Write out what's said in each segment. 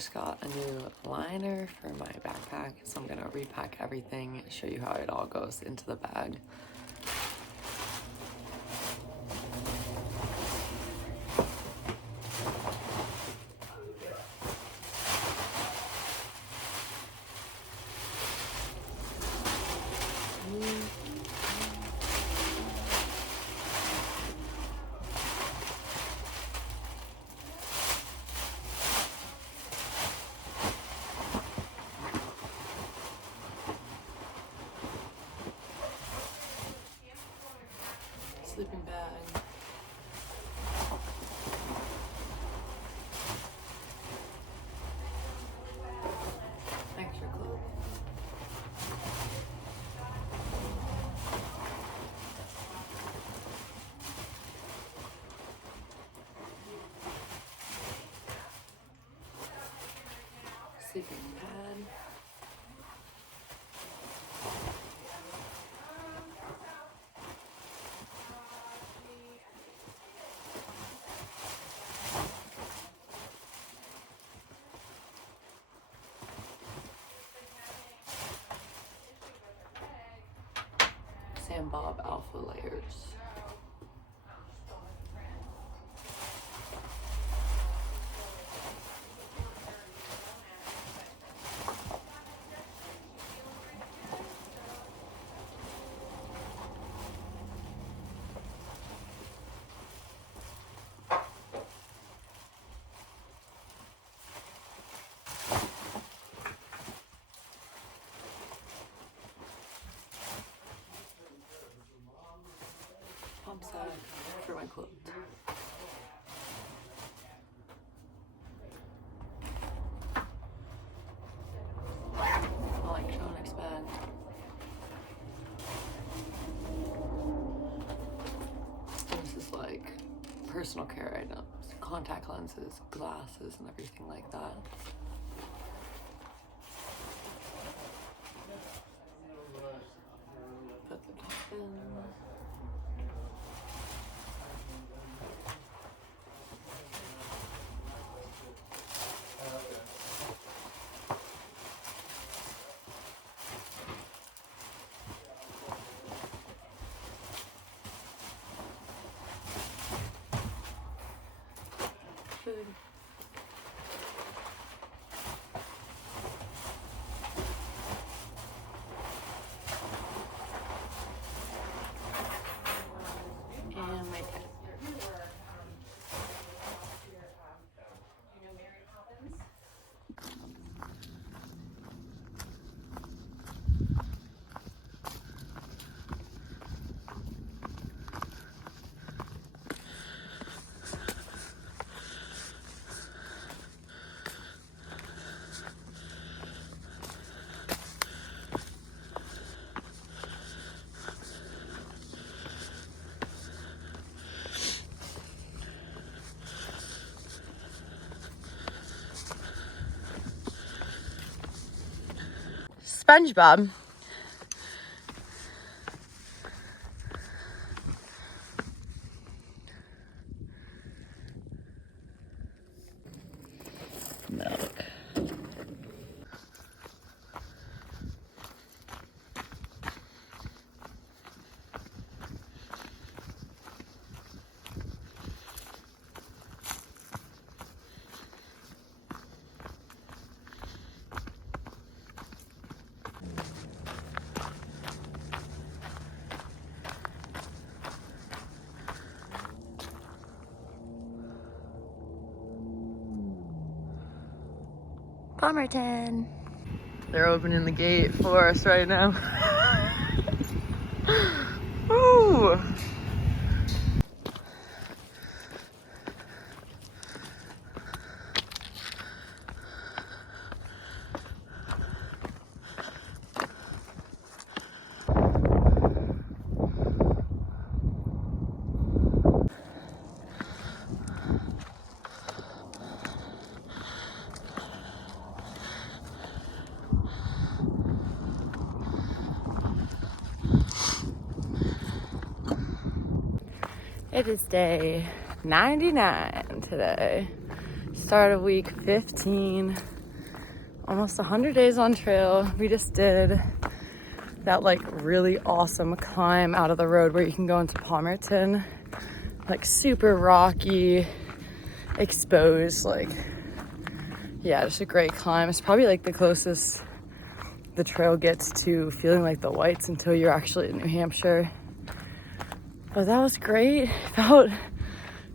just got a new liner for my backpack, so I'm gonna repack everything, show you how it all goes into the bag. Sleeping bag. Extra clothes. Sleeping pad. Sam Bob Alpha layers. Pump sack for my clothes. Electronics bag. This is like personal care items, contact lenses, glasses, and everything like that. Put the top in. Food. And my pen. SpongeBob. Milk. Palmerton. They're opening the gate for us right now. Woo! It is day 99 today. It's start of week 15, almost 100 days on trail. We just did that like really awesome climb out of the road where you can go into Palmerton, like super rocky, exposed, like, yeah, just a great climb. It's probably like the closest the trail gets to feeling like the whites until you're actually in New Hampshire. But that was great. Felt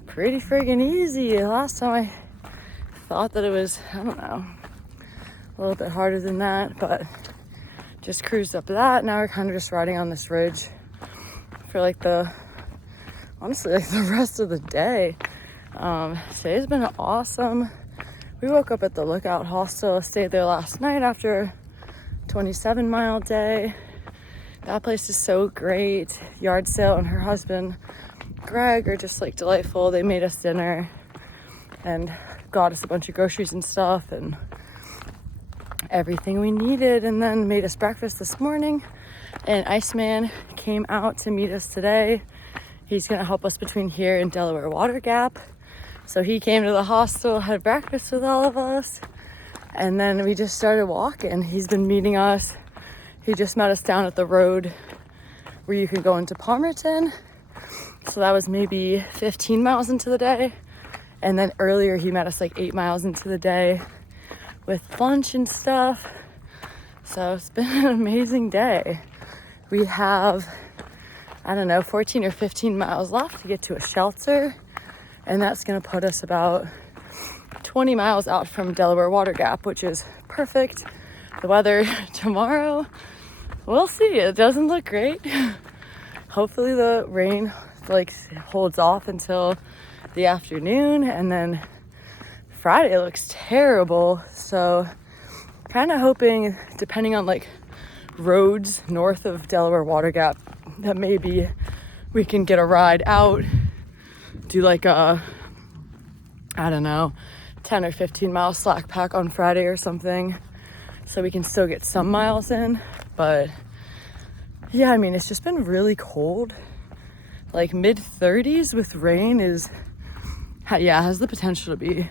pretty friggin' easy. Last time I thought that it was, I don't know, a little bit harder than that, but just cruised up that. Now we're kind of just riding on this ridge for like honestly, like the rest of the day. Today's been awesome. We woke up at the Lookout Hostel, stayed there last night after a 27-mile day. That place is so great. Yard sale and her husband Greg are just like delightful. They made us dinner and got us a bunch of groceries and stuff and everything we needed, and then made us breakfast this morning. And Iceman came out to meet us today. He's gonna help us between here and Delaware Water Gap. So he came to the hostel, had breakfast with all of us, and then we just started walking. He's been meeting us. He just met us down at the road where you can go into Palmerton. So that was maybe 15 miles into the day. And then earlier he met us like 8 miles into the day with lunch and stuff. So it's been an amazing day. We have, I don't know, 14 or 15 miles left to get to a shelter. And that's gonna put us about 20 miles out from Delaware Water Gap, which is perfect. The weather tomorrow, we'll see. It doesn't look great. Hopefully the rain like holds off until the afternoon, and then Friday looks terrible. So kind of hoping, depending on like roads north of Delaware Water Gap, that maybe we can get a ride out, do like a, I don't know, 10 or 15 mile slack pack on Friday or something, so we can still get some miles in. But yeah, I mean, it's just been really cold. Like mid 30s with rain is, yeah, has the potential to be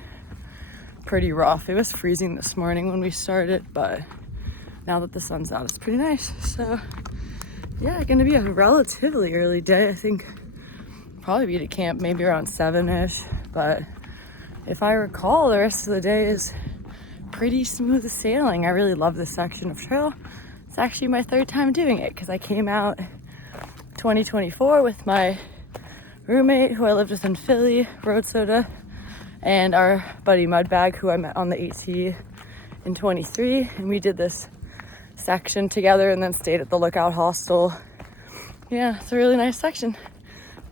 pretty rough. It was freezing this morning when we started, but now that the sun's out, it's pretty nice. So yeah, gonna be a relatively early day. I think probably be to camp maybe around 7-ish, but if I recall, the rest of the day is pretty smooth sailing. I really love this section of trail. It's actually my third time doing it because I came out 2024 with my roommate who I lived with in Philly, Road Soda, and our buddy Mudbag who I met on the AT in 23, and we did this section together and then stayed at the Lookout Hostel. Yeah, it's a really nice section.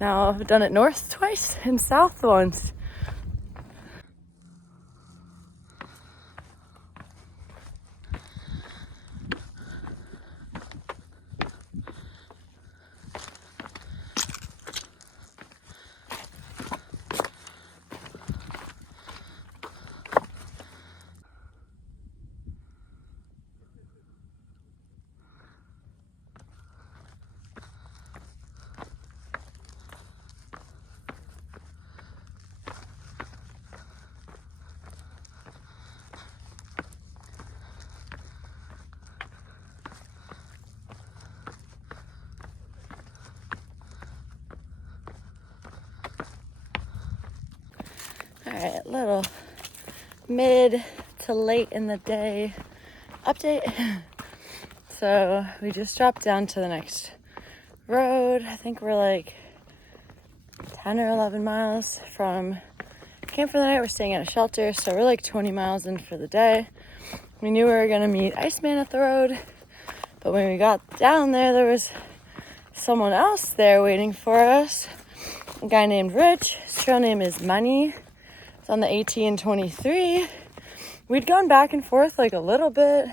Now I've done it north twice and south once. All right, little mid to late in the day update. So we just dropped down to the next road. I think we're like 10 or 11 miles from camp for the night. We're staying at a shelter, so we're like 20 miles in for the day. We knew we were gonna meet Iceman at the road, but when we got down there was someone else there waiting for us. A guy named Rich. His trail name is Money. It's on the AT in 23. We'd gone back and forth like a little bit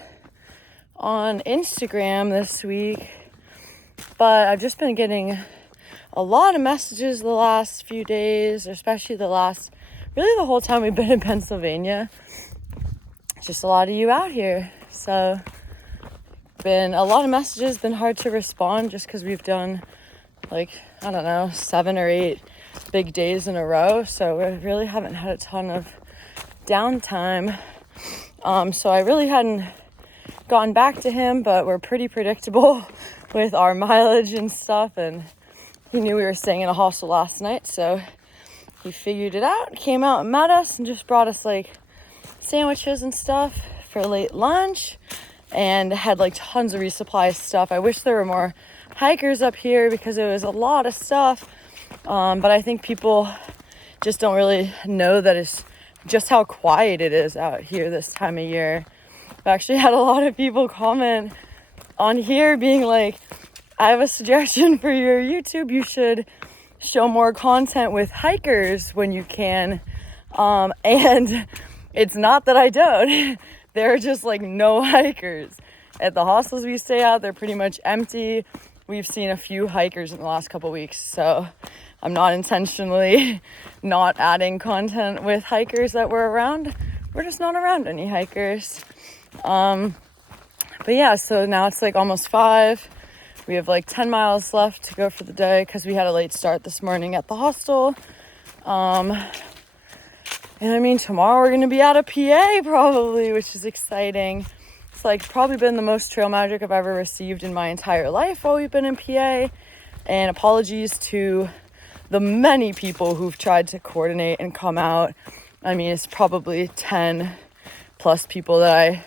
on Instagram this week, but I've just been getting a lot of messages the last few days, especially really the whole time we've been in Pennsylvania. It's just a lot of you out here. So been a lot of messages, been hard to respond just because we've done like, I don't know, 7 or 8 big days in a row. So we really haven't had a ton of downtime. So I really hadn't gotten back to him, but we're pretty predictable with our mileage and stuff. And he knew we were staying in a hostel last night, so he figured it out, came out and met us and just brought us like sandwiches and stuff for late lunch, and had like tons of resupply stuff. I wish there were more hikers up here because it was a lot of stuff. But I think people just don't really know that it's just how quiet it is out here this time of year. I've actually had a lot of people comment on here being like, I have a suggestion for your YouTube. You should show more content with hikers when you can. And it's not that I don't. There are just like no hikers. At the hostels we stay at, they're pretty much empty. We've seen a few hikers in the last couple weeks, so I'm not intentionally not adding content with hikers that we're around. We're just not around any hikers. But yeah, so now it's like almost 5. We have like 10 miles left to go for the day because we had a late start this morning at the hostel. And I mean, tomorrow we're going to be out of PA probably, which is exciting. It's like probably been the most trail magic I've ever received in my entire life while we've been in PA. And apologies to the many people who've tried to coordinate and come out. I mean, it's probably 10 plus people that I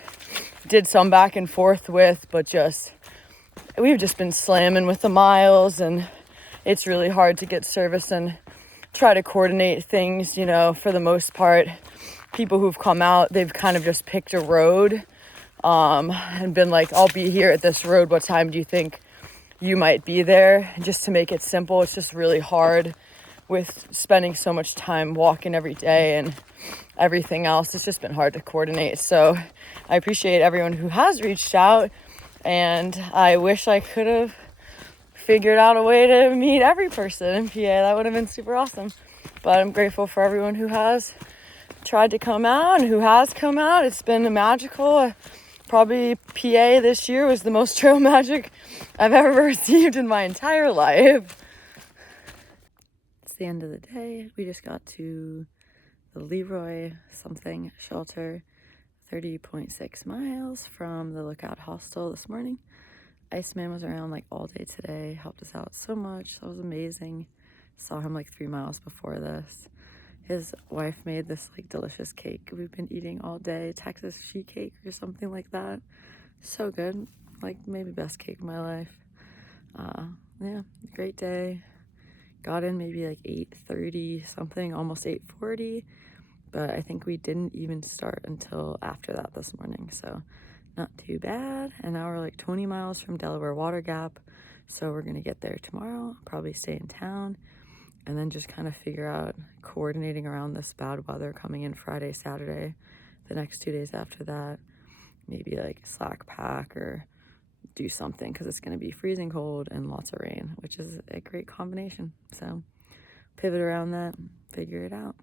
did some back and forth with, but we've just been slamming with the miles, and it's really hard to get service and try to coordinate things, you know. For the most part, people who've come out, they've kind of just picked a road and been like, I'll be here at this road. What time do you think you might be there? And just to make it simple, it's just really hard with spending so much time walking every day and everything else. It's just been hard to coordinate. So I appreciate everyone who has reached out, and I wish I could have figured out a way to meet every person in PA. That would have been super awesome. But I'm grateful for everyone who has tried to come out and who has come out. It's been magical. Probably PA this year was the most trail magic I've ever received in my entire life. It's the end of the day. We just got to the Leroy something shelter, 30.6 miles from the Lookout Hostel this morning. Iceman was around like all day today, helped us out so much. That was amazing. Saw him like 3 miles before this. His wife made this like delicious cake we've been eating all day, Texas sheet cake or something like that. So good, like maybe best cake of my life. Yeah, great day. Got in maybe like 8:30 something, almost 8:40, but I think we didn't even start until after that this morning, so not too bad. And now we're like 20 miles from Delaware Water Gap, so we're gonna get there tomorrow, probably stay in town, and then just kind of figure out coordinating around this bad weather coming in Friday, Saturday, the next 2 days after that. Maybe like slack pack or do something, because it's going to be freezing cold and lots of rain, which is a great combination. So pivot around that, figure it out.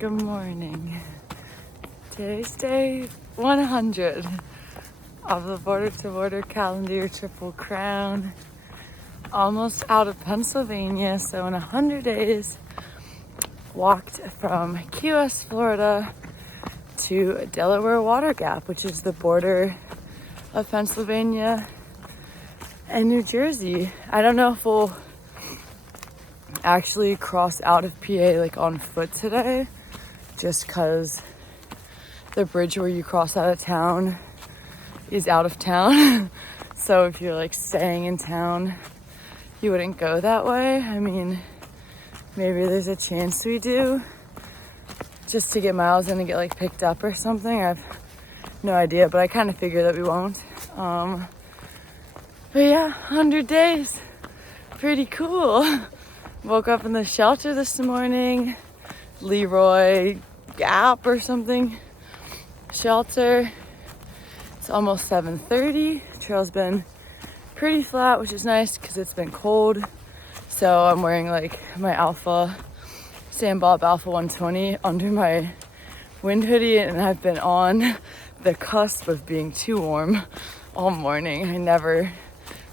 Good morning. Today's day 100 of the Border to Border Calendar Triple Crown. Almost out of Pennsylvania, so in 100 days, walked from Key West, Florida to Delaware Water Gap, which is the border of Pennsylvania and New Jersey. I don't know if we'll actually cross out of PA like on foot today, just because the bridge where you cross out of town is out of town. So if you're like staying in town, you wouldn't go that way. I mean, maybe there's a chance we do, just to get miles in and get like picked up or something. I have no idea, but I kind of figure that we won't. But yeah, 100 days, pretty cool. Woke up in the shelter this morning, Leroy Gap or something shelter. It's almost 7:30. Trail's been pretty flat, which is nice because it's been cold. So I'm wearing like my Sam Bob Alpha 120 under my wind hoodie, and I've been on the cusp of being too warm all morning. I never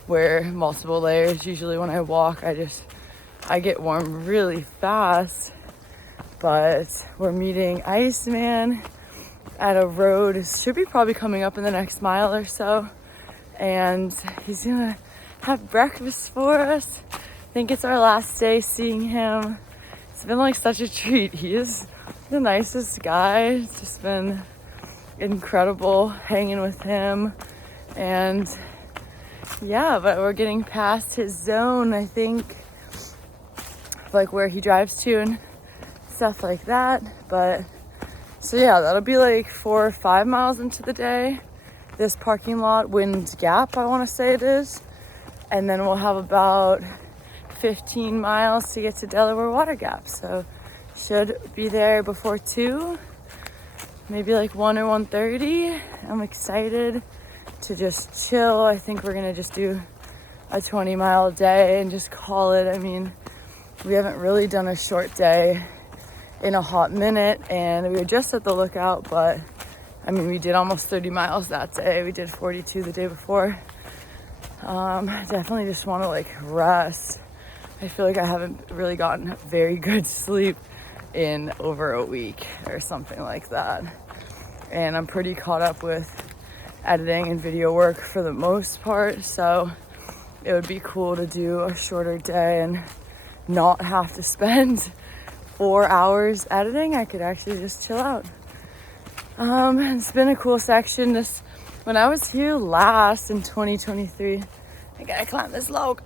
wear multiple layers. Usually when I walk, I get warm really fast. But we're meeting Iceman at a road. It should be probably coming up in the next mile or so. And he's gonna have breakfast for us. I think it's our last day seeing him. It's been like such a treat. He is the nicest guy. It's just been incredible hanging with him. And yeah, but we're getting past his zone, I think, like where he drives to and stuff like that. But so yeah, that'll be like 4 or 5 miles into the day. This parking lot, Wind Gap, I want to say it is. And then we'll have about 15 miles to get to Delaware Water Gap. So should be there before 2, maybe like 1 or 1:30. I'm excited to just chill. I think we're gonna just do a 20-mile day and just call it. I mean, we haven't really done a short day in a hot minute, and we were just at the Lookout, but I mean, we did almost 30 miles that day. We did 42 the day before. I definitely just want to like rest. I feel like I haven't really gotten very good sleep in over a week or something like that. And I'm pretty caught up with editing and video work for the most part. So it would be cool to do a shorter day and not have to spend 4 hours editing. I could actually just chill out. It's been a cool section. When I was here last in 2023, I gotta climb this log.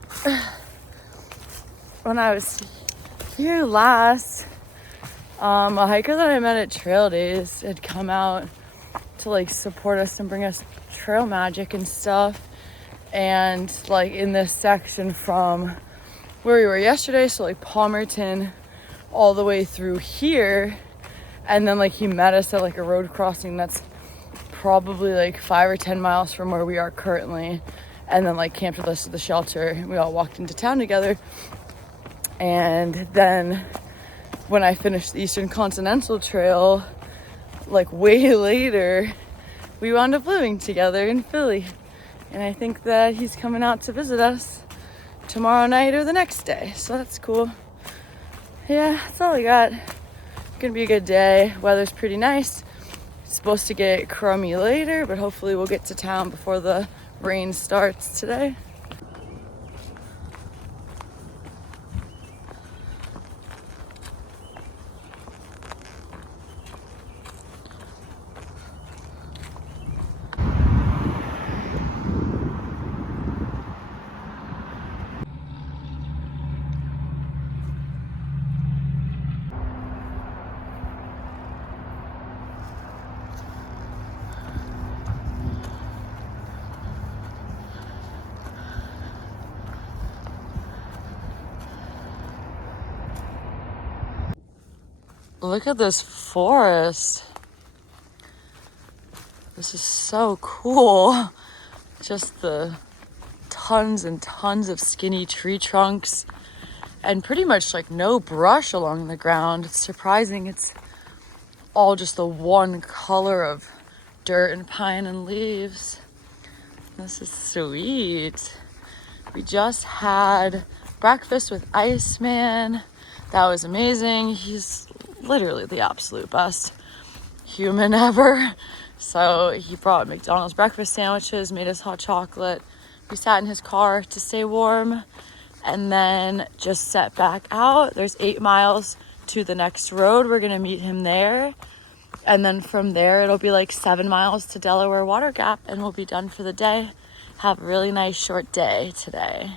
When I was here last, a hiker that I met at Trail Days had come out to like support us and bring us trail magic and stuff. And like in this section from where we were yesterday, so like Palmerton all the way through here, and then like he met us at like a road crossing that's probably like 5 or 10 miles from where we are currently, and then like camped with us at the shelter. We all walked into town together. And then when I finished the Eastern Continental Trail, like way later, we wound up living together in Philly. And I think that he's coming out to visit us tomorrow night or the next day. So that's cool. Yeah, that's all I got. Gonna be a good day. Weather's pretty nice. It's supposed to get crummy later, but hopefully we'll get to town before the rain starts today. Look at this forest. This is so cool. Just the tons and tons of skinny tree trunks and pretty much like no brush along the ground. It's surprising it's all just the one color of dirt and pine and leaves. This is sweet. We just had breakfast with Iceman. That was amazing. He's literally the absolute best human ever. So he brought McDonald's breakfast sandwiches, made us hot chocolate. We sat in his car to stay warm and then just set back out. There's 8 miles to the next road. We're gonna meet him there. And then from there, it'll be like 7 miles to Delaware Water Gap and we'll be done for the day. Have a really nice short day today.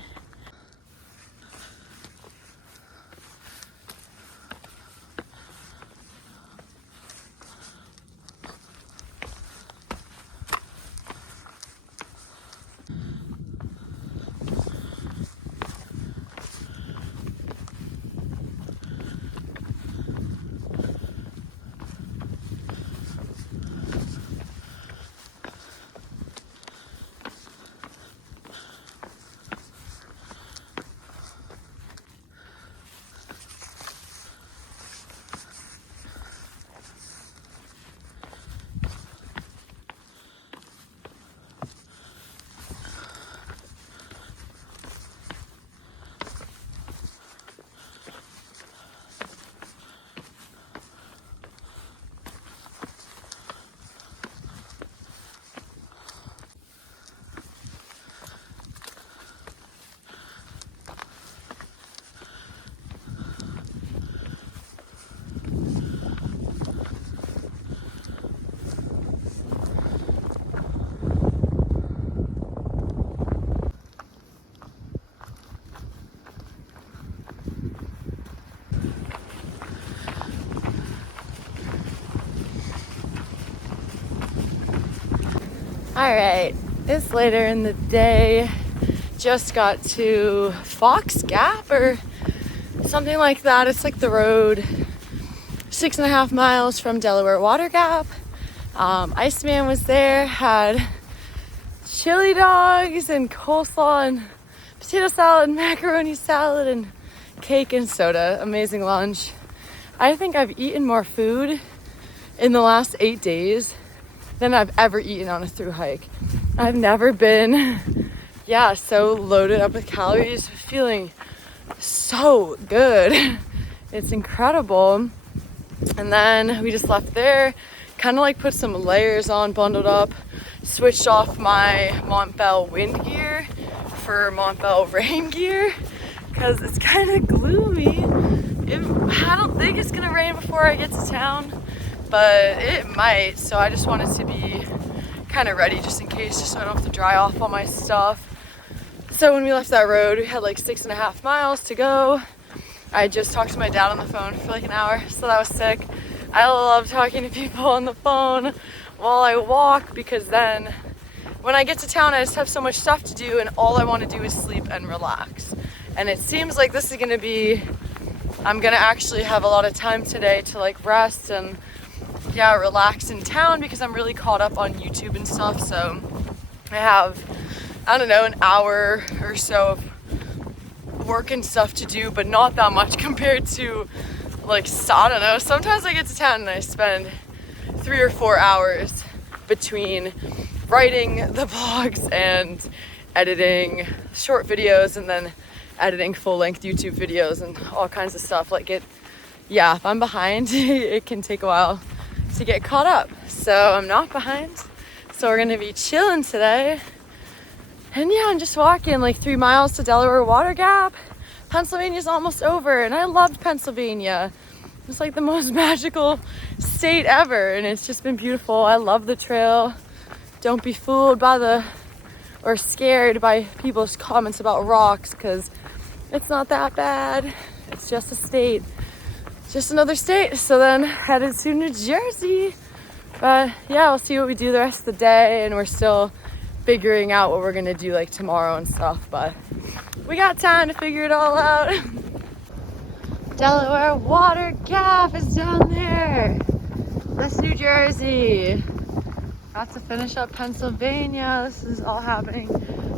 All right, it's later in the day. Just got to Fox Gap or something like that. It's like the road 6.5 miles from Delaware Water Gap. Iceman was there, had chili dogs and coleslaw and potato salad, macaroni salad, and cake and soda. Amazing lunch. I think I've eaten more food in the last 8 days than I've ever eaten on a through hike. I've never been, so loaded up with calories, feeling so good. It's incredible. And then we just left there, kind of like put some layers on, bundled up, switched off my Montbell wind gear for Montbell rain gear because it's kind of gloomy. I don't think it's gonna rain before I get to town, but it might, so I just wanted to be kind of ready just in case, just so I don't have to dry off all my stuff. So when we left that road, we had like 6.5 miles to go. I just talked to my dad on the phone for like an hour, so that was sick. I love talking to people on the phone while I walk because then when I get to town, I just have so much stuff to do and all I want to do is sleep and relax. And it seems like this is going to be, I'm going to actually have a lot of time today to like rest and relax in town because I'm really caught up on YouTube and stuff. So I have, an hour or so of work and stuff to do, but not that much compared to sometimes I get to town and I spend 3 or 4 hours between writing the blogs and editing short videos and then editing full-length YouTube videos and all kinds of stuff. If I'm behind, it can take a while to get caught up. So I'm not behind. So we're gonna be chilling today. And I'm just walking like 3 miles to Delaware Water Gap. Pennsylvania's almost over and I loved Pennsylvania. It's like the most magical state ever and it's just been beautiful. I love the trail. Don't be fooled or scared by people's comments about rocks because it's not that bad. It's just a state. Just another state. So then headed to New Jersey. But we'll see what we do the rest of the day and we're still figuring out what we're gonna do like tomorrow and stuff, but we got time to figure it all out. Delaware Water Gap is down there. That's New Jersey. Got to finish up Pennsylvania. This is all happening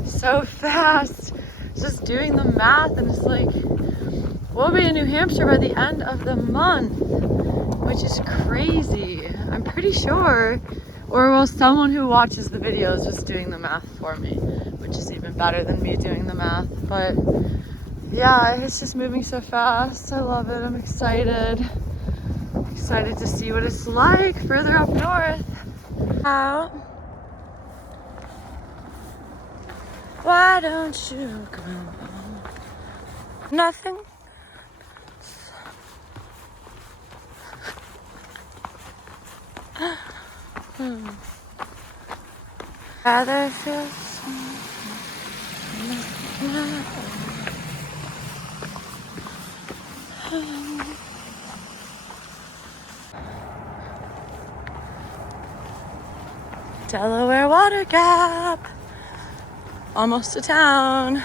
so fast. Just doing the math and it's like, we'll be in New Hampshire by the end of the month, which is crazy. I'm pretty sure, or will someone who watches the videos just doing the math for me, which is even better than me doing the math. But it's just moving so fast. I love it. I'm excited to see what it's like further up north. Why don't you come home? Nothing. Rather feel Delaware Water Gap. Almost to town.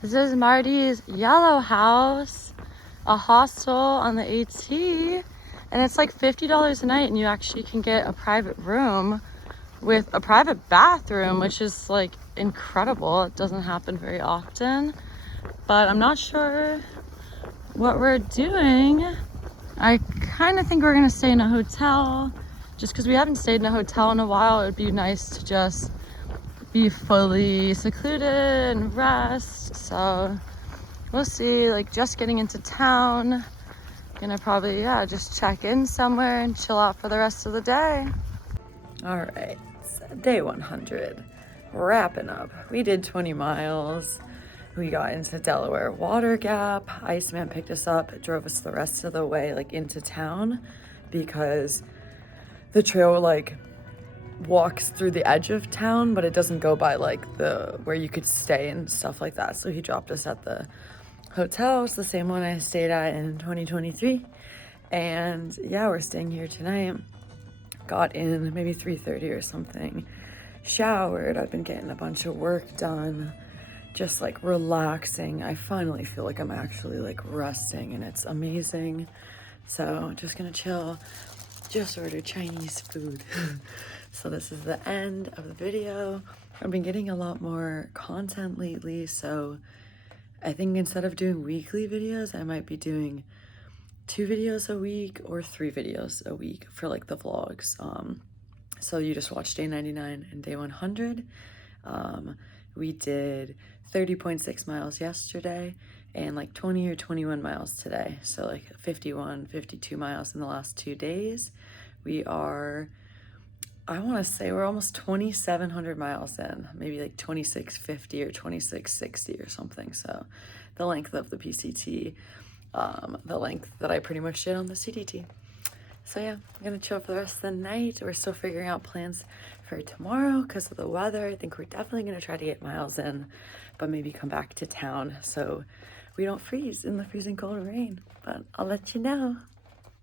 This is Marty's yellow house, a hostel on the AT, and it's like $50 a night and you actually can get a private room with a private bathroom, which is like incredible. It doesn't happen very often, but I'm not sure what we're doing. I kind of think we're gonna stay in a hotel just because we haven't stayed in a hotel in a while. It would be nice to just be fully secluded and rest. So we'll see. Like just getting into town, gonna probably just check in somewhere and chill out for the rest of the day. All right, it's day 100. wrapping up. We did 20 miles. We got into Delaware Water Gap. Iceman picked us up, drove us the rest of the way like into town because the trail like walks through the edge of town, but it doesn't go by like the where you could stay and stuff like that. So he dropped us at the hotel. It's the same one I stayed at in 2023. And yeah, we're staying here tonight. Got in maybe 3:30 or something. Showered. I've been getting a bunch of work done. Just like relaxing. I finally feel like I'm actually like resting and it's amazing. So just gonna chill. Just ordered Chinese food. So this is the end of the video. I've been getting a lot more content lately, so I think instead of doing weekly videos, I might be doing 2 videos a week or 3 videos a week for like the vlogs. So you just watched day 99 and day 100. We did 30.6 miles yesterday and like 20 or 21 miles today. So like 51, 52 miles in the last 2 days. We are, I want to say we're almost 2,700 miles in, maybe like 2,650 or 2,660 or something. So the length of the PCT, the length that I pretty much did on the CDT. So yeah, I'm gonna chill for the rest of the night. We're still figuring out plans for tomorrow because of the weather. I think we're definitely gonna try to get miles in, but maybe come back to town so we don't freeze in the freezing cold rain. But I'll let you know.